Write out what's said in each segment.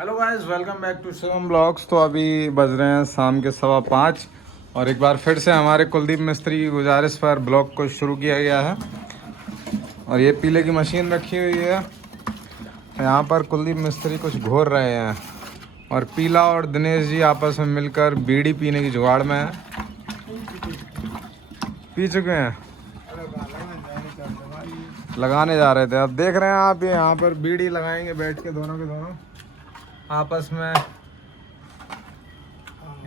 Hello guys, welcome back to Shivam blogs. तो अभी बज रहे हैं शाम के 5:15 और एक बार फिर से हमारे कुलदीप मिस्त्री की गुजारिश पर ब्लॉग को शुरू किया गया है। और ये पीले की मशीन रखी हुई है, यहाँ पर कुलदीप मिस्त्री कुछ घोर रहे हैं और पीला और दिनेश जी आपस में मिलकर बीड़ी पीने की जुगाड़ में है। पी चुके हैं, लगाने जा रहे थे। अब देख रहे हैं आप, ये यहाँ पर बीड़ी लगाएंगे बैठ के दोनों के दोनों आपस में।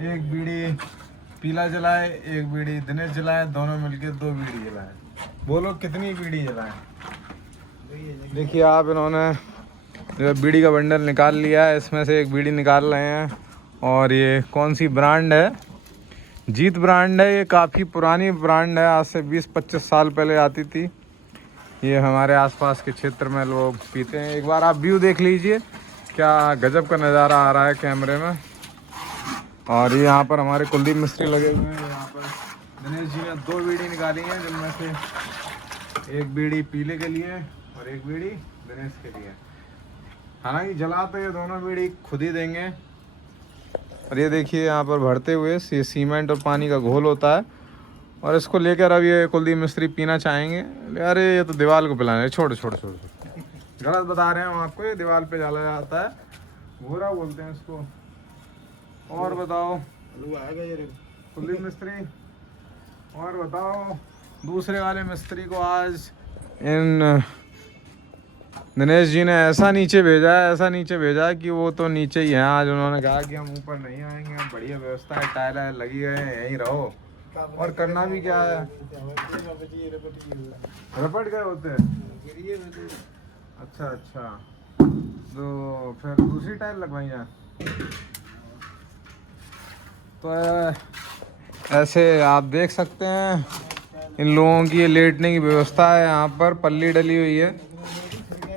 एक बीड़ी पीला जलाए, एक बीड़ी दिनेश जलाए, दोनों मिलके 2 बीड़ी जलाए। बोलो कितनी बीड़ी जलाए? देखिए आप, इन्होंने जो बीड़ी का बंडल निकाल लिया है, इसमें से एक बीड़ी निकाल रहे हैं। और ये कौन सी ब्रांड है? जीत ब्रांड है। ये काफ़ी पुरानी ब्रांड है, आज से 20-25 साल पहले आती थी। ये हमारे आसपास के क्षेत्र में लोग पीते हैं। एक बार आप व्यू देख लीजिए, क्या गजब का नज़ारा आ रहा है कैमरे में। और ये यहाँ पर हमारे कुलदीप मिस्त्री लगे हुए हैं। यहाँ पर दिनेश जी ने 2 बीड़ी निकाली हैं, जिनमें से एक बीड़ी पीले के लिए और एक बीड़ी दिनेश के लिए। हालांकि जला तो ये दोनों बीड़ी खुद ही देंगे। और ये देखिए यहाँ पर भरते हुए ये सीमेंट और पानी का घोल होता है, और इसको लेकर अब ये कुलदीप मिस्त्री पीना चाहेंगे। अरे ये तो दीवार को पिलाना है। छोड़ छोड़ छोड़, गलत बता रहे हैं हम आपको। ये दीवार पे डाला जाता है, घोरा बोलते हैं इसको। और बताओ कुलदीप मिस्त्री, और बताओ दूसरे वाले मिस्त्री को आज इन दिनेश जी ने ऐसा नीचे भेजा है कि वो तो नीचे ही हैं। आज उन्होंने कहा कि हम ऊपर नहीं आएंगे, हम बढ़िया व्यवस्था है, टाइल लगी है, यहीं रहो। और करना भी क्या है, रपट गए होते हैं। अच्छा अच्छा, तो फिर दूसरी टाइल लगवाई है। तो ऐसे आप देख सकते हैं, इन लोगों की ये लेटने की व्यवस्था है। यहाँ पर पल्ली डली हुई है,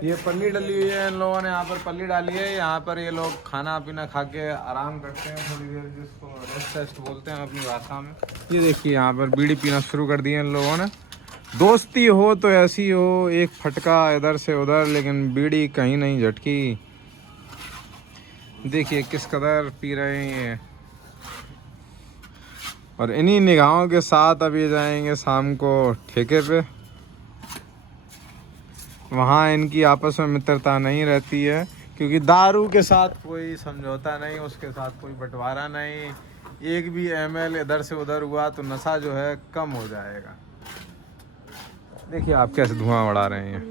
ये पल्ली डली हुई है। इन लोगों ने यहाँ पर पल्ली डाली है। यहाँ पर ये लोग खाना पीना खा के आराम करते हैं थोड़ी देर, जिसको रेस्ट बोलते हैं अपनी भाषा में। ये देखिए यहाँ पर बीड़ी पीना शुरू कर दिए इन लोगों ने। दोस्ती हो तो ऐसी हो, एक फटका इधर से उधर, लेकिन बीड़ी कहीं नहीं झटकी। देखिए किस कदर पी रहे हैं ये। और इन्हीं निगाहों के साथ अब ये जाएंगे शाम को ठेके पे। वहाँ इनकी आपस में मित्रता नहीं रहती है, क्योंकि दारू के साथ कोई समझौता नहीं, उसके साथ कोई बंटवारा नहीं। एक भी ml इधर से उधर हुआ तो नशा जो है कम हो जाएगा। देखिए आप कैसे धुआं उड़ा रहे हैं।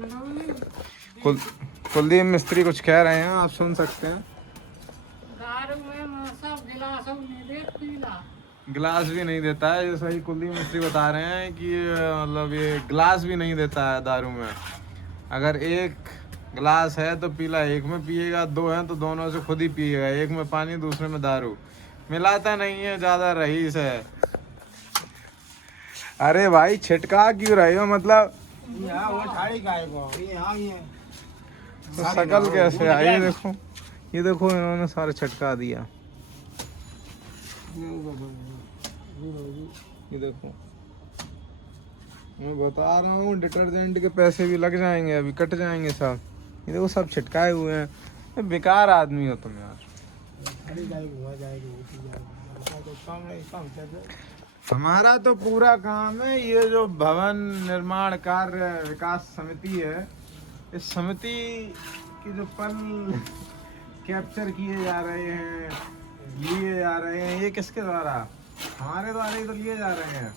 कुलदीप मिस्त्री कुछ कह रहे हैं, आप सुन सकते हैं। गिलास भी नहीं देता है, जैसा ही कुलदीप मिस्त्री बता रहे हैं कि मतलब ये गिलास भी नहीं देता है दारू में। अगर एक गिलास है तो पीला एक में पिएगा, 2 हैं तो दोनों से खुद ही पिएगा। एक में पानी, दूसरे में दारू। मिलाता नहीं है, ज़्यादा रईस है। अरे भाई छिटका क्यों रहे हो? मतलब तो शकल कैसे आई? ये देखो इन्होंने सारा छिटका दिया। ये देखो, मैं बता रहा हूँ डिटर्जेंट के पैसे भी लग जाएंगे, अभी कट जाएंगे सब। ये देखो सब छिटकाए हुए हैं। बेकार आदमी हो तुम यार। हमारा तो पूरा काम है, ये जो भवन निर्माण कार्य विकास समिति है, इस समिति की जो पल कैप्चर किए जा रहे हैं, लिए जा रहे हैं, ये किसके द्वारा? हमारे द्वारा ही तो लिए जा रहे हैं।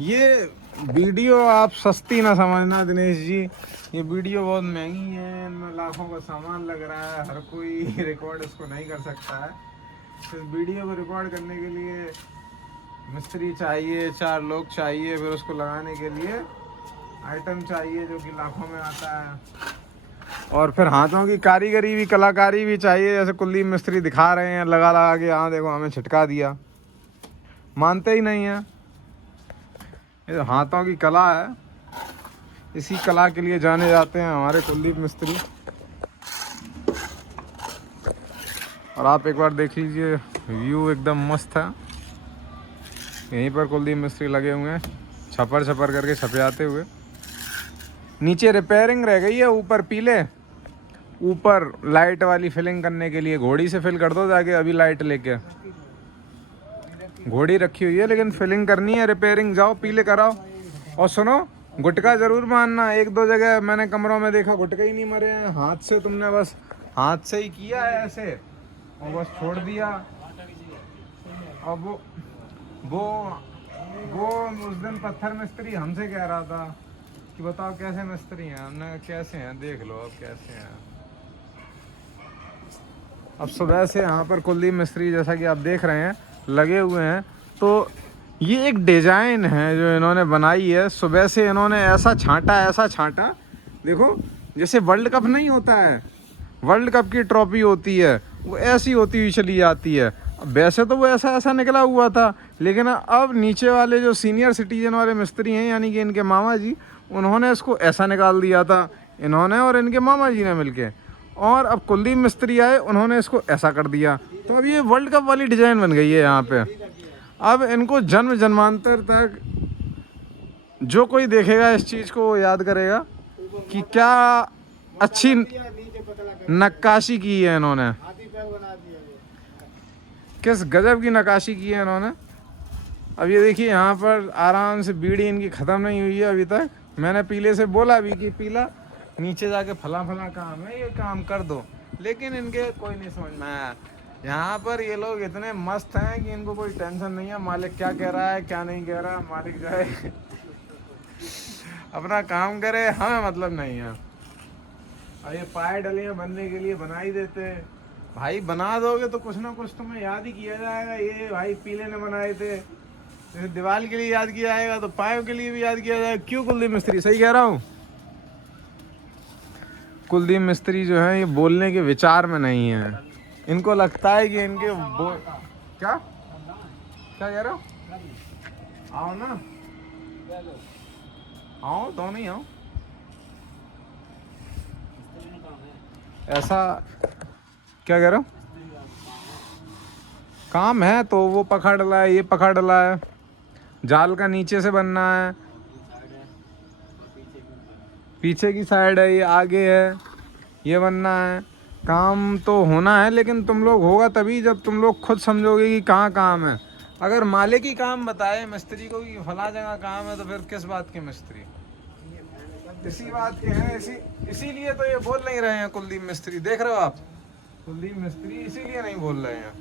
ये वीडियो आप सस्ती ना समझना दिनेश जी, ये वीडियो बहुत महंगी है, इनमें लाखों का सामान लग रहा है। हर कोई रिकॉर्ड इसको नहीं कर सकता है। इस वीडियो को रिकॉर्ड करने के लिए मिस्त्री चाहिए, 4 लोग चाहिए, फिर उसको लगाने के लिए आइटम चाहिए जो कि लाखों में आता है। और फिर हाथों की कारीगरी भी, कलाकारी भी चाहिए। जैसे कुलदीप मिस्त्री दिखा रहे हैं, लगा लगा के, हाँ देखो हमें छिटका दिया। मानते ही नहीं है। ये हाथों की कला है, इसी कला के लिए जाने जाते हैं हमारे कुलदीप मिस्त्री। और आप एक बार देख लीजिए, व्यू एकदम मस्त है। यहीं पर कुलदीप मिस्त्री लगे हुए हैं, छपर छपर करके छपे आते हुए। नीचे रिपेयरिंग रह गई है, ऊपर पीले ऊपर लाइट वाली फिलिंग करने के लिए घोड़ी से फिल कर दो जाके, अभी लाइट लेके। घोड़ी रखी हुई है लेकिन फिलिंग करनी है, रिपेयरिंग जाओ पीले कराओ। और सुनो, गुटखा जरूर मारना। एक दो जगह मैंने कमरों में देखा गुटखा ही नहीं मरे हैं, हाथ से तुमने बस हाथ से ही किया है ऐसे और बस छोड़ दिया। और वो उस दिन पत्थर मिस्त्री हमसे कह रहा था कि बताओ कैसे मिस्त्री हैं। हमने कहा कैसे हैं देख लो अब कैसे हैं। अब सुबह से यहाँ पर कुलदीप मिस्त्री जैसा कि आप देख रहे हैं लगे हुए हैं। तो ये एक डिज़ाइन है जो इन्होंने बनाई है। सुबह से इन्होंने ऐसा छांटा, देखो जैसे वर्ल्ड कप नहीं होता है, वर्ल्ड कप की ट्रॉफी होती है वो ऐसी होती हुई चली जाती है। वैसे तो वो ऐसा निकला हुआ था, लेकिन अब नीचे वाले जो सीनियर सिटीजन वाले मिस्त्री हैं यानी कि इनके मामा जी, उन्होंने इसको ऐसा निकाल दिया था इन्होंने और इनके मामा जी ने मिलके। और अब कुलदीप मिस्त्री आए, उन्होंने इसको ऐसा कर दिया। तो अब ये वर्ल्ड कप वाली डिज़ाइन बन गई है यहाँ पे। अब इनको जन्म जन्मांतर तक जो कोई देखेगा इस चीज़ को वो याद करेगा कि क्या अच्छी नक्काशी की है इन्होंने, किस गजब की नक्काशी की है इन्होंने। अब ये देखिए यहाँ पर आराम से बीड़ी इनकी ख़त्म नहीं हुई है अभी तक। मैंने पीले से बोला भी कि पीला नीचे जाके फला काम है, ये काम कर दो, लेकिन इनके कोई नहीं समझ में आया। यहाँ पर ये लोग इतने मस्त हैं कि इनको कोई टेंशन नहीं है मालिक क्या कह रहा है क्या नहीं कह रहा है। मालिक जाए अपना काम करे, हमें मतलब नहीं है। अब ये पाए डलियाँ बनने के लिए बना ही देते भाई, बना दोगे तो कुछ ना कुछ तुम्हें याद ही किया जाएगा। ये भाई पीले ने बनाए थे, जैसे दीवार के लिए याद किया जाएगा तो पायों के लिए भी याद किया जाएगा। क्यों कुलदीप मिस्त्री, सही कह रहा हूँ। कुलदीप मिस्त्री जो है ये बोलने के विचार में नहीं है। इनको लगता है कि इनके क्या कह रहे हो, आओ ना, आओ दोनों ही आओ। ऐसा क्या कह रहे हो, काम है तो वो पकड़ ला है, ये पकड़ ला है, जाल का नीचे से बनना है, पीछे की साइड है, ये आगे है, ये बनना है। काम तो होना है लेकिन तुम लोग होगा तभी जब तुम लोग खुद समझोगे कि कहाँ काम है। अगर मालिक ही काम बताए मिस्त्री को कि फला जगह काम है तो फिर किस बात के मिस्त्री, इसी बात के हैं। इसीलिए तो ये बोल नहीं रहे हैं कुलदीप मिस्त्री। देख रहे हो आप, कुलदीप मिस्त्री इसीलिए नहीं बोल रहे हैं।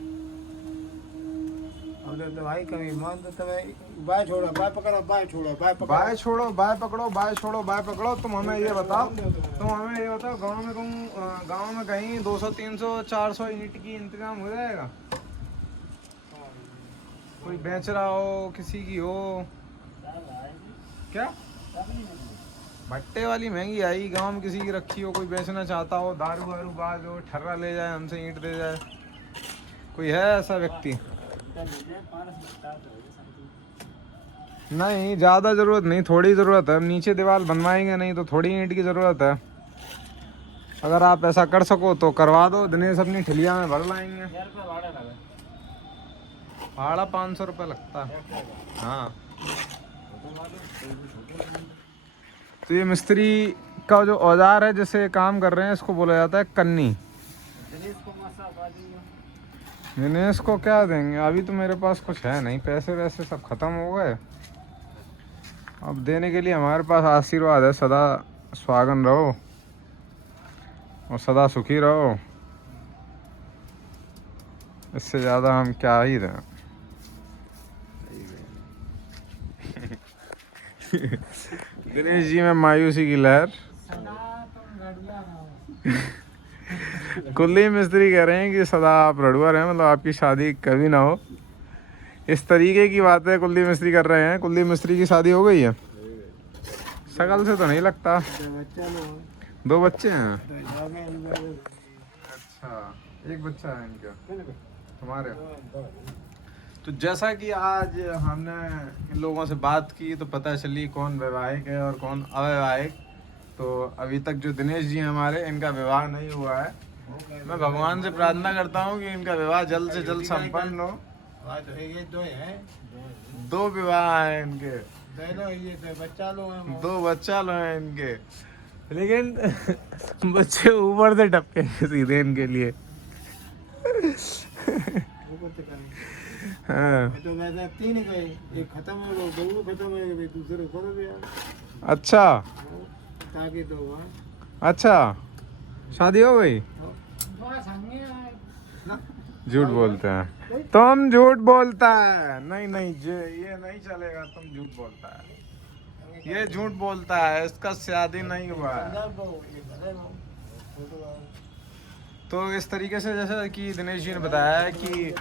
तो भाई कभी मान तो बाय छोड़ो बाय पकड़ो बाय छोड़ो बाय पकड़ो बाय छोड़ो बाय पकड़ो बाय छोड़ो बाय पकड़ो। तुम हमें ये बताओ गांव में कहीं 200 300 400 ईंट की इंतजाम हो जाएगा? कोई बेच रहा हो, किसी की हो क्या? भट्टे वाली महंगी आई, गांव में किसी की रखी हो, कोई बेचना चाहता हो, दारू वारू बाज हो, ठर्रा ले जाए हमसे ईंट दे जाए, कोई है ऐसा व्यक्ति? नहीं, ज़्यादा ज़रूरत नहीं, थोड़ी ज़रूरत है। नीचे दीवार बनवाएंगे नहीं तो थोड़ी ईंट की ज़रूरत है। अगर आप ऐसा कर सको तो करवा दो, दिनेश अपनी ठिलिया में भर लाएंगे। भाड़ा 500 रुपये लगता है। हाँ, तो ये मिस्त्री का जो औजार है जिससे काम कर रहे हैं इसको बोला जाता है कन्नी। दिनेश को क्या देंगे, अभी तो मेरे पास कुछ है नहीं, पैसे वैसे सब खत्म हो गए। अब देने के लिए हमारे पास आशीर्वाद है, सदा स्वागन रहो और सदा सुखी रहो। इससे ज़्यादा हम क्या ही दें। दिनेश जी में मायूसी की लहर। कुलदीप मिस्त्री कह रहे हैं कि सदा आप रड़ुआ रहे, मतलब आपकी शादी कभी ना हो। इस तरीके की बातें कुलदीप मिस्त्री कर रहे हैं। कुलदीप मिस्त्री की शादी हो गई है? शकल से तो नहीं लगता। 2 बच्चे हैं? अच्छा, 1 बच्चा है इनका, तुम्हारे? तो जैसा कि आज हमने इन लोगों से बात की तो पता चली कौन वैवाहिक है और कौन अवैवाहिक। तो अभी तक जो दिनेश जी हैं हमारे, इनका विवाह नहीं हुआ है। मैं भगवान से प्रार्थना करता हूँ कि इनका विवाह जल्द से जल्द संपन्न हो। ये 2 हैं, 2 विवाह हैं इनके, ये 2 बच्चा लो हैं, 2 बच्चा लो हैं इनके। लेकिन बच्चे ऊपर से टपके सीधे इनके लिए। ऊपर से करें। हाँ तो वैसे 3 गए, एक खत्म हो गया, दो खत्म हो गए, दूसरे ऊपर हो गया। अच्छा ताकि तो हुआ अच्छा, शादी हो गई? बस हमें ना झूठ बोलते हैं तुम, झूठ बोलता है। नहीं नहीं ये नहीं चलेगा, तुम झूठ बोलता है, ये झूठ बोलता है, इसका शादी नहीं हुआ है। तो इस तरीके से जैसा कि दिनेश जी ने बताया है कि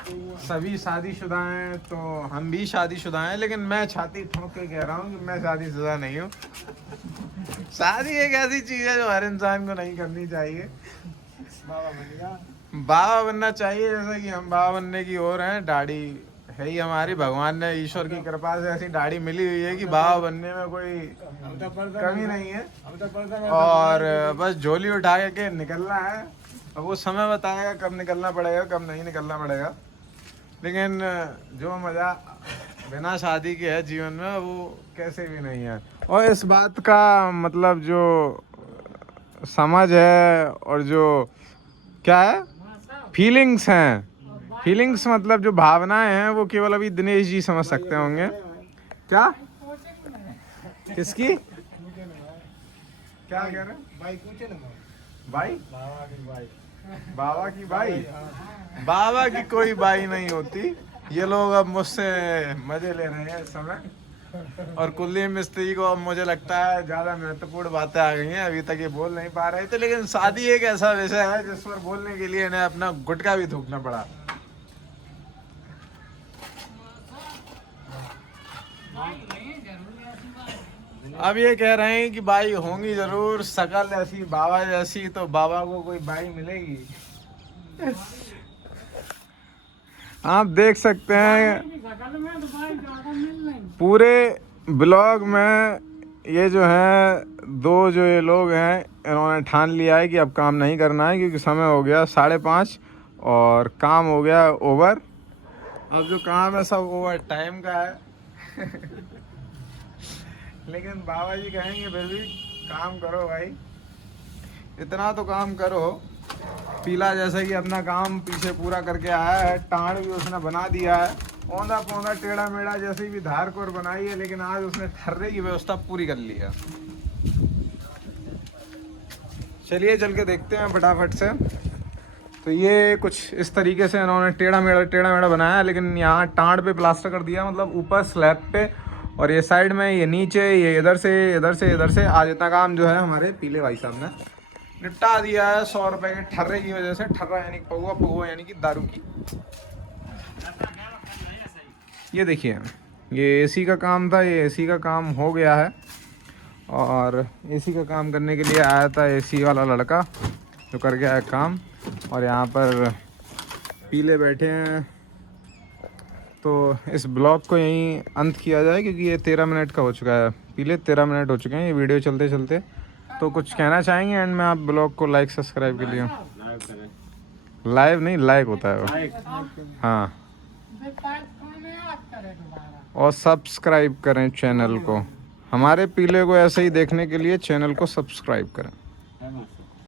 सभी शादीशुदा हैं, तो हम भी शादीशुदा हैं, लेकिन मैं छाती ठोक के कह रहा हूँ कि मैं शादीशुदा नहीं हूँ। शादी एक ऐसी चीज़ है जो हर इंसान को नहीं करनी चाहिए। बाबा बनेगा, बाबा बनना चाहिए, जैसे कि हम बाबा बनने की ओर हैं। दाढ़ी है ही हमारी, भगवान ने ईश्वर की कृपा से ऐसी दाढ़ी मिली हुई है कि बाबा बनने में कोई हम तो पर्दा कमी नहीं है। हम तो पर्दा और बस झोली उठा के निकलना है। अब वो समय बताएगा कब निकलना पड़ेगा, कब नहीं निकलना पड़ेगा, लेकिन जो मज़ा बिना शादी के है जीवन में, वो कैसे भी नहीं है। और इस बात का मतलब जो समझ है और जो क्या है फीलिंग्स हैं, फीलिंग्स मतलब जो भावनाएं हैं, वो केवल अभी दिनेश जी समझ सकते होंगे। क्या किसकी क्या कह रहे हैं? भाई पूछे ना भाई बाबा की भाई, बाबा की बाई? बाबा की कोई बाई नहीं होती। ये लोग अब मुझसे मजे ले रहे हैं इस समय, और कुलदीप मिस्त्री को अब मुझे लगता है ज़्यादा महत्वपूर्ण बातें आ गई हैं, अभी तक ये बोल नहीं पा रहे थे। लेकिन शादी एक ऐसा विषय है जिस पर बोलने के लिए इन्हें अपना गुटका भी थूकना पड़ा। अब ये कह रहे हैं कि बाई होंगी जरूर, शकल ऐसी बाबा जैसी, तो बाबा को कोई बाई मिलेगी। आप देख सकते हैं पूरे ब्लॉग में ये जो है दो जो ये लोग हैं, इन्होंने ठान लिया है कि अब काम नहीं करना है, क्योंकि समय हो गया 5:30 और काम हो गया ओवर। अब जो काम है सब ओवर टाइम का है। लेकिन बाबा जी कहेंगे फिर भी काम करो भाई, इतना तो काम करो। पीला जैसे कि अपना काम पीछे पूरा करके आया है, टाँड़ भी उसने बना दिया है, औंधा पौंधा टेढ़ा मेढ़ा जैसी भी धार कोर बनाई है, लेकिन आज उसने ठर्रे की व्यवस्था पूरी कर ली है। चलिए चल के देखते हैं फटाफट से। तो ये कुछ इस तरीके से इन्होंने टेढ़ा मेढ़ा बनाया है, लेकिन यहाँ टाँड़ पे प्लास्टर कर दिया, मतलब ऊपर स्लैब पे, और ये साइड में, ये नीचे, ये इधर से आज इतना काम जो है हमारे पीले भाई साहब ने निपटा दिया है 100 रुपए के ठर्रे की वजह से। ठर्रा यानी पौवा यानी कि दारू की। ये देखिए, ये एसी का काम था, ये एसी का काम हो गया है, और एसी का काम करने के लिए आया था एसी वाला लड़का जो कर गया है काम। और यहाँ पर पीले बैठे हैं, तो इस ब्लॉग को यहीं अंत किया जाए, क्योंकि ये 13 मिनट का हो चुका है। पीले 13 मिनट हो चुके हैं ये वीडियो चलते चलते। तो कुछ कहना चाहेंगे एंड में आप ब्लॉग को लाइक सब्सक्राइब के लिए? लाइव नहीं, लाइक होता है वो। हाँ, और सब्सक्राइब करें चैनल को, हमारे पीले को ऐसे ही देखने के लिए चैनल को सब्सक्राइब करें।